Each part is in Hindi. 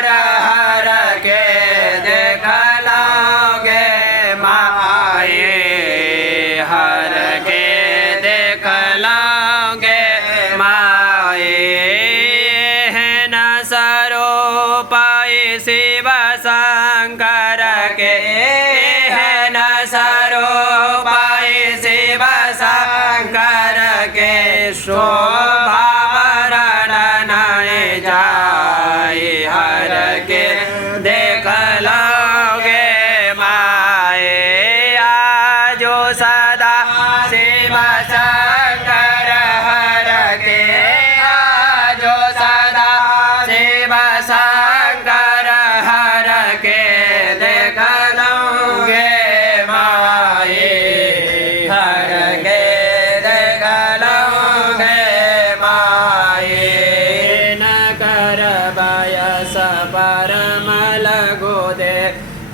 संकर हर के देख लोगे माए हर के देख लोगे माए है न स्वरूप शिव शंकर के है न स्वरूप शिव शंकर के शोभा वर्णन जाय हर के देख लोगे माए आजो सदा शिव शंकर हर के आजो सदा शिव शंकर हर के देख लोगे माए हर के देख लोगे माए न कर बयस परम लगो दे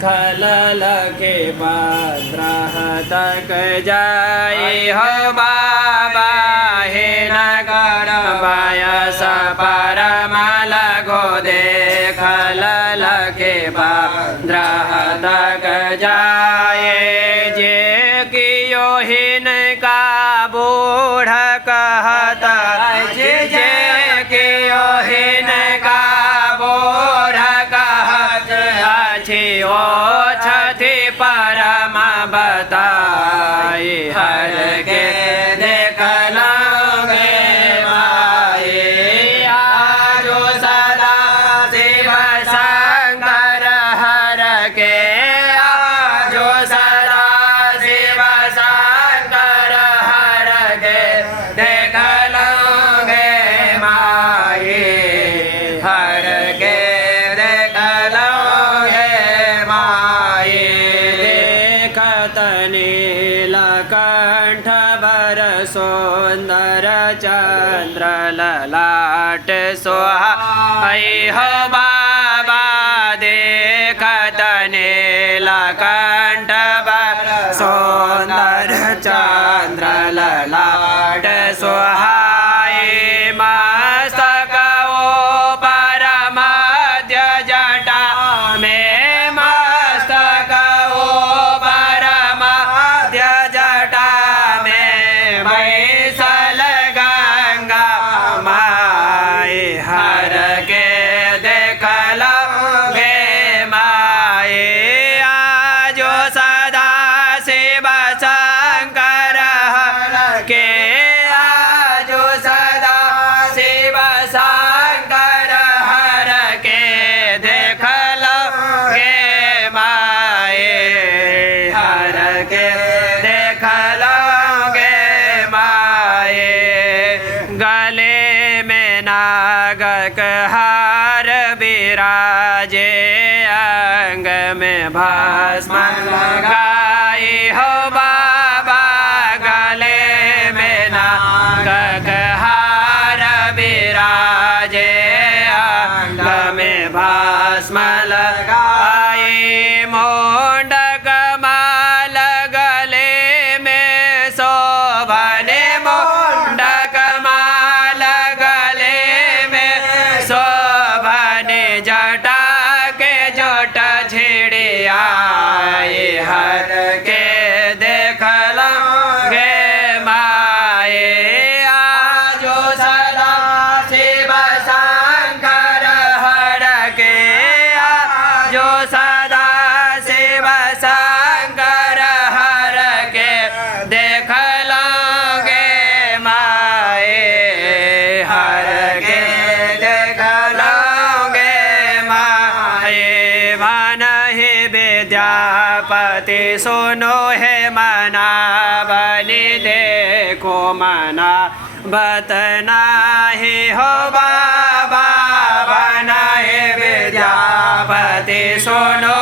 खलल के पाद्रह तक जाए हो बाबा हे न कर बयस परम लगो दे खलल के पाद्रह तक जाए जे कियो हिन का बूढ़ कहता जे कियो हिन का बूढ़ कहत अछि ओ छथि परम बताए हर के देख लोगे माए आजो सदा शिव शंकर हर के आजो सदा शिव शंकर हर के देख लोगे माए हर के देख लोगे माए देखत नीलकंठ बर सुंदर चंद्र ललाट सोहाई हो बाबा देखत नीलकंठ बर सुंदर चंद्र ललाट सोहाई मस्तक ऊपर मध्य जटा में मस्तक ऊपर मध्य जटा में बैसल गंगा माए हर के देख लोगे माए आजो सदा शिव शंकर हर के आजो सदा शिव शंकर हर के देख लोगे माए हर के देख लोगे माए गले में नागक हार विराजे अंग में भस्म लगाई हो बाबा गले में नागक हार विराजे अंग में भस्म लगाई मोंडक माल गले में शोभने मोंडक माल गले में शोभने जटा के जोट छिड़ी आए हर के देख लोगे माए आजो सदा शिव शंकर हर के आजो सदा शिव शंकर हर के देख लोगे माए हर के देख लोगे माए मन ही विद्यापति सुनो है मना बलि देखो मना बतना ही हो बाबा बना है विद्यापति सुनो